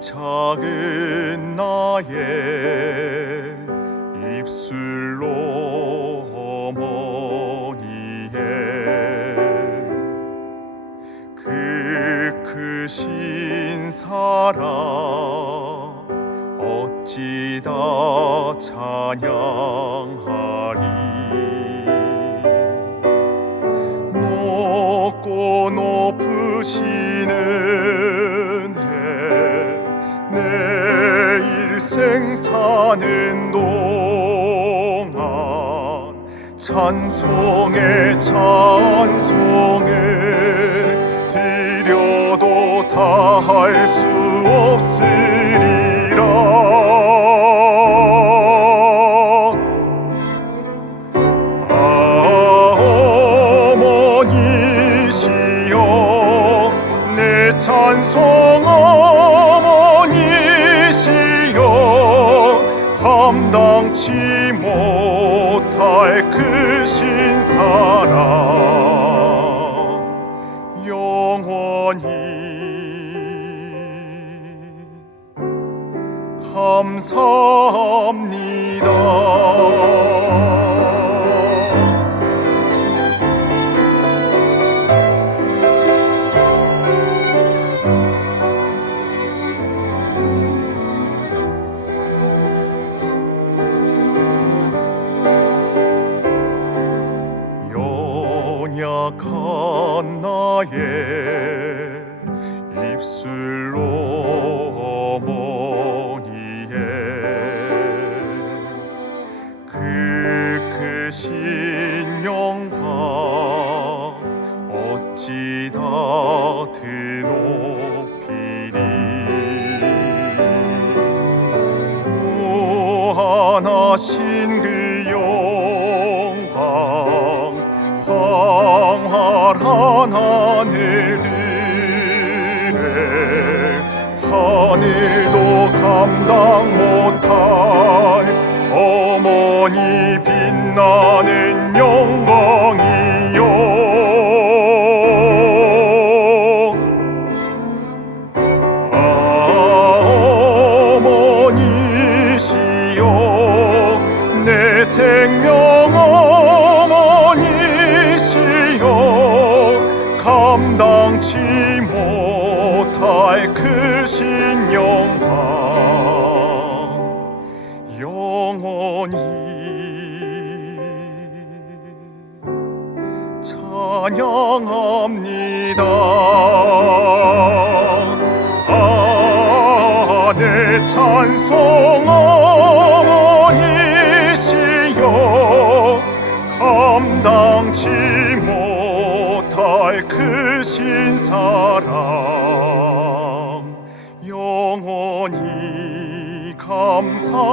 작은 나의 입술로 어머니의 그 크신 사랑 어찌 다 찬양하리? 높고 높 동안 찬송에 찬송을 드려도 다 할 수 없으 감당치 못할 크신 사랑 영원히 감사합니다. 연약한 나의 입술로 어머니의 그 크신 영광 어찌 다 드높이리 무한하신 광활한 하늘들에 하늘도 감당 못할 어머니 빛나는 감당치 못할 크신 영광 영원히 찬양합니다. 아, 내 찬송 크신 사랑 영원히 감사합니다.